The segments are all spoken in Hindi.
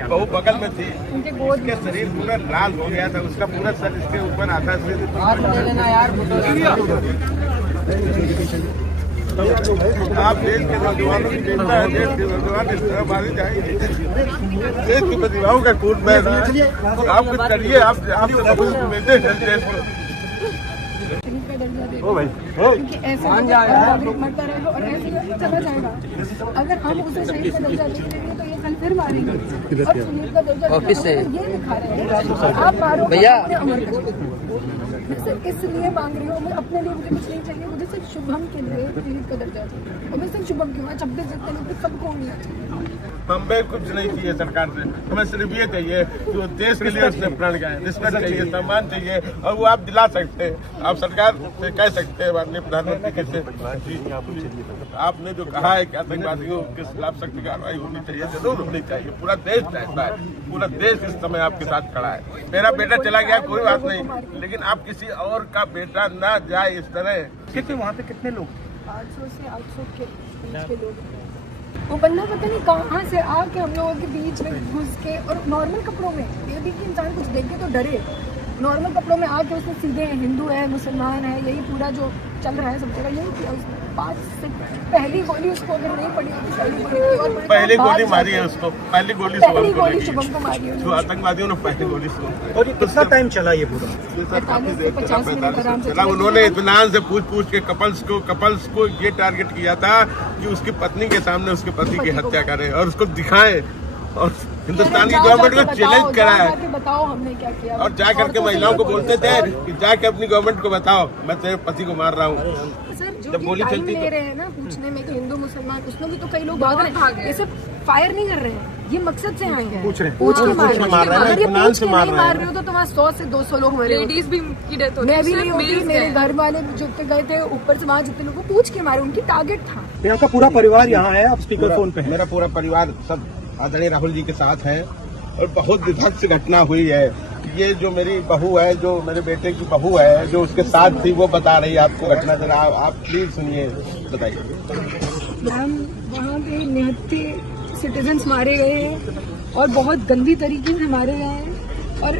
बहू बगल में थी, उसके शरीर पूरा लाल हो गया था, उसका पूरा सर इसके ऊपर आता था। आप देश के नौजवानों की चिंता है, देश के नौजवान इस तरह मारे जाएंगे। देश की प्रतिभाओं का खून बह रहा है। आप कुछ करिए, आप बेटे देश को। ओ भाई, क्योंकि ऐसे मरता रहेगा और ऐसे चला जाएगा। अगर हम उसे शहीद का दर्जा नहीं देंगे तो ये कल फिर मारेंगे। और शहीद का दर्जा ऑफिस से ये दिखा रहे हैं आप मारो भैया। मैं सिर्फ इसलिए मांग रही हूँ, मैं अपने लिए मुझे कुछ नहीं चाहिए, मुझे सिर्फ शुभम के लिए शहीद का दर्जा चाहिए। और मैं सिर्फ शुभम क्यों 26 जनवरी सबको मिलना चाहिए। हमें कुछ नहीं चाहिए सरकार से, हमें सिर्फ ये चाहिए जो देश के लिए उसने प्राण गए, रिस्पेक्ट चाहिए, सम्मान चाहिए, और वो आप दिला सकते हैं। आप सरकार से कह सकते हैं माननीय प्रधानमंत्री से, आपने जो कहा है कि आतंकवादियों के खिलाफ सख्त कार्रवाई होनी चाहिए, जरूर होनी चाहिए। पूरा देश चाहता है, पूरा देश इस समय आपके साथ खड़ा है। मेरा बेटा चला गया कोई बात नहीं, लेकिन आप किसी और का बेटा ना जाए इस तरह। कितने वहाँ पे कितने लोग? 800 से 800 के बीच के लोग। वो बंदा पता नहीं कहाँ से आके हम लोगों के बीच में घुस के, और नॉर्मल कपड़ों में, ये भी कि इंसान कुछ देख के तो डरे। नॉर्मल कपड़ों में आके उसने सीधे हिंदू है मुसलमान है यही पूरा जो चल रहा है सब जगह यही किया उसने। 5 से पहली गोली उसको अगर नहीं पड़ी होती, पहली गोली मारी है उसको, पहली गोली शुभम को मारी है, जो आतंकवादियों ने पहली गोली सुनी। और ये कितना टाइम चला ये पूरा? 50 मिनट आराम से चला। उन्होंने इत्मीनान से पूछ के कपल्स को ये टारगेट किया था कि उसकी पत्नी के सामने उसके पति की हत्या करे और उसको दिखाएं, और हिंदुस्तान की गवर्नमेंट को चैलेंज करा है। बताओ हमने क्या किया, और जा करके महिलाओं को बोलते थे कि जाके अपनी गवर्नमेंट को बताओ मैं तेरे पति को मार रहा हूँ। जब गोली चलती ले रहे हैं ना पूछने में कि हिंदू मुसलमान, उसमें भी तो कई लोग भाग रहे हैं। ये सब फायर नहीं कर रहे हैं, ये मकसद से आए हैं, पूछ के मार रहे हैं। अगर ये पूछ के नहीं मार रहे हो तो वहाँ 100 से 200 लोग मरे। लेडीज भी की डेथ होती है, मैं भी नहीं होती, मेरे घर वाले जितने गए थे ऊपर से वहाँ जितने लोगों को पूछ के मारे, उनकी टारगेट था। आपका पूरा परिवार यहाँ है, आप स्पीकर फोन पे हैं? मेरा पूरा परिवार सब आदरणीय राहुल जी के साथ है, और बहुत विभत्स घटना हुई है। ये जो मेरी बहू है, जो मेरे बेटे की बहू है, जो उसके साथ थी, वो बता रही है आपको घटना। जरा आप प्लीज सुनिए, बताइए। मैम वहाँ पे 69 सिटीजन्स मारे गए हैं और बहुत गंदी तरीके से मारे गए हैं। और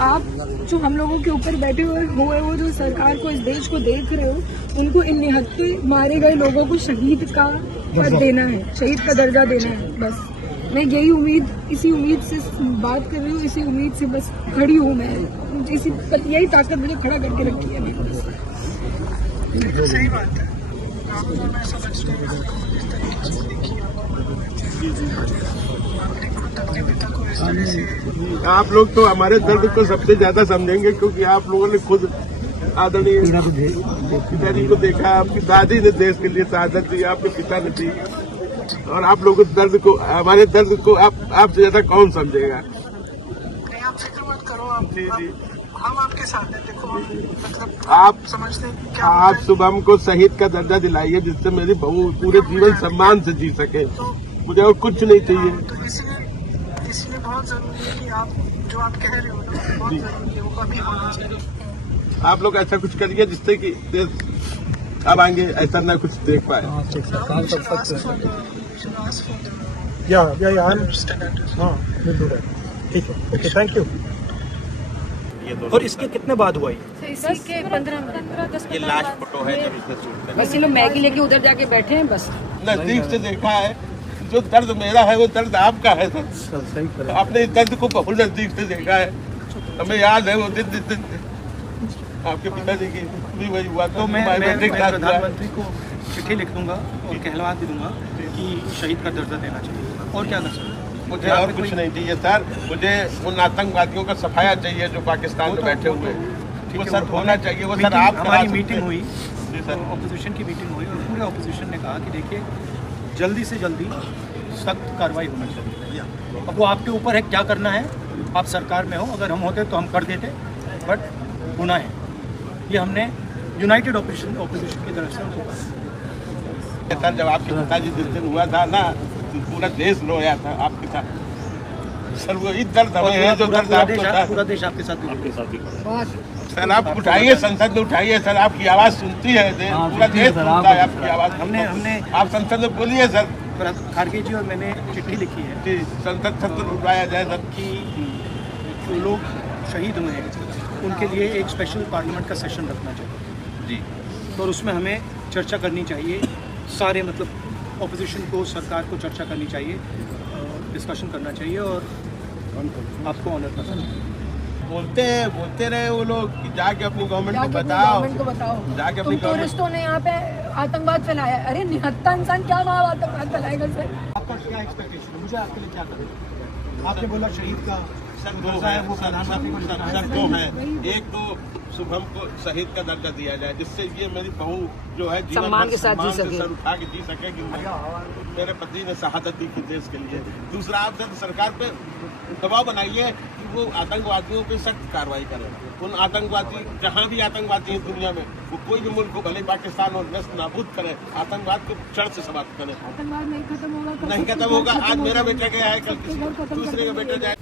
आप जो हम लोगों के ऊपर बैठे हुए वो जो सरकार को, इस देश को देख रहे हो, उनको इन 69 मारे गए लोगों को शहीद का पद देना है, शहीद का दर्जा देना है। बस मैं यही उम्मीद, इसी उम्मीद से बात कर रही हूँ, इसी उम्मीद से बस खड़ी हूँ मैं। यही ताकत मुझे खड़ा करके रखी है। सही बात है, मैं समझती हूँ। आप लोग तो हमारे दर्द को सबसे ज्यादा समझेंगे, क्योंकि आप लोगों ने खुद आदरणीय पिताजी को देखा, आपकी दादी ने देश के लिए शहादत दी, आपके पिता ने दी, और आप लोगों के दर्द को, हमारे दर्द को आपसे ज्यादा कौन समझेगा? नहीं, आप फिक्र मत करो। आप जी हम आपके साथ हैं। देखो मतलब आप समझते हैं क्या आप शुभम को शहीद का दर्जा दिलाइए, जिससे मेरी बहू पूरे जीवन सम्मान से जी सके। मुझे और कुछ नहीं चाहिए। तो इसलिए बहुत जरूरी है कि आप जो आप कह रहे हो ना, बहुत जरूरी है, वो अभी होना चाहिए। आप लोग ऐसा कुछ करिए जिससे कि देश अब आएंगे ऐसा ना कुछ देख पाए। ठीक है, ओके, थैंक यू। और इसके कितने बाद हुआ इसी के 15 ये लास्ट फोटो है जब इसने शूट किया। बस ये लोग मैगी लेके उधर जाके बैठे हैं बस। नजदीक से देखा है, जो दर्द मेरा है वो दर्द आपका है सर। आपने इस दर्द को बहुत नजदीक से देखा है, हमें याद है वो दिन आपके पिताजी की भी वही हुआ। तो मैं प्रधानमंत्री को चिट्ठी लिख दूंगा और कहलवा दे दूंगा कि शहीद का दर्जा देना चाहिए। और क्या कर सकते? मुझे और कुछ नहीं चाहिए सर, मुझे उन आतंकवादियों का सफाया चाहिए जो पाकिस्तान में बैठे हुए हैं। वो सर होना चाहिए। वो सर आप हमारी मीटिंग हुई सर, ऑपोजिशन की मीटिंग हुई और पूरे ऑपोजिशन ने कहा कि देखिए जल्दी से जल्दी सख्त कार्रवाई होना चाहिए। अब वो आपके ऊपर है क्या करना है, आप सरकार में हो, अगर हम होते तो हम कर देते, बट होना है। ये हमने यूनाइटेड ऑपोजिशन की तरफ से उनको कहा। सर जब आपके पिताजी जिस दिन हुआ था ना, पूरा देश रोया था आपके साथ। सर वही दर्द हमें है जो दर्द आपको था। पूरा देश आपके साथ। सर आप उठाइए, संसद में उठाइए सर, आपकी आवाज़ सुनती है पूरा देश सुनता है आपकी आवाज़। हमने आप संसद में बोलिए सर, खारगे जी और मैंने चिट्ठी लिखी है जी संसद सत्र बुलाया जाए सर। कि जो लोग शहीद हुए हैं उनके लिए एक स्पेशल पार्लियामेंट का सेशन रखना चाहिए जी और उसमें हमें चर्चा करनी चाहिए, सारे मतलब ऑपोजिशन को, सरकार को चर्चा करनी चाहिए, डिस्कशन करना चाहिए और आपको ऑनर करना चाहिए। बोलते रहे वो लोग कि जाके अपनी गवर्नमेंट को जाके अपनी बताओ, गवर्नमेंट को बताओ जाके तुम अपनी गवर्नमेंट टूरिस्टों ने यहाँ पे आतंकवाद फैलाया। अरे निहत्था इंसान क्या वहाँ आतंकवाद फैलाएगा सर? आपका क्या एक्सपेक्टेशन है? मुझे आपके लिए क्या करना? आपने बोला शहीद का सर दो है, सर दो है। एक तो शुभम को शहीद का दर्जा दिया जाए, जिससे ये मेरी बहू जो है जीवन सम्मान भर के साथ जी सम्मान से सके। सर उठा के जी सके कि मेरे पति ने शहादत दी थी देश के लिए। दूसरा, आप जब सरकार पे दबाव बनाइए कि वो आतंकवादियों पे सख्त कार्रवाई करें। उन आतंकवादी, जहाँ भी आतंकवादी हैं दुनिया में, वो कोई भी मुल्क को, भले पाकिस्तान और नष्ट नाबूद करें, आतंकवाद को जड़ से समाप्त करें। आतंकवाद नहीं खत्म होगा, नहीं खत्म होगा। आज मेरा बेटा गया है, कल किसी दूसरे का बेटा जाए।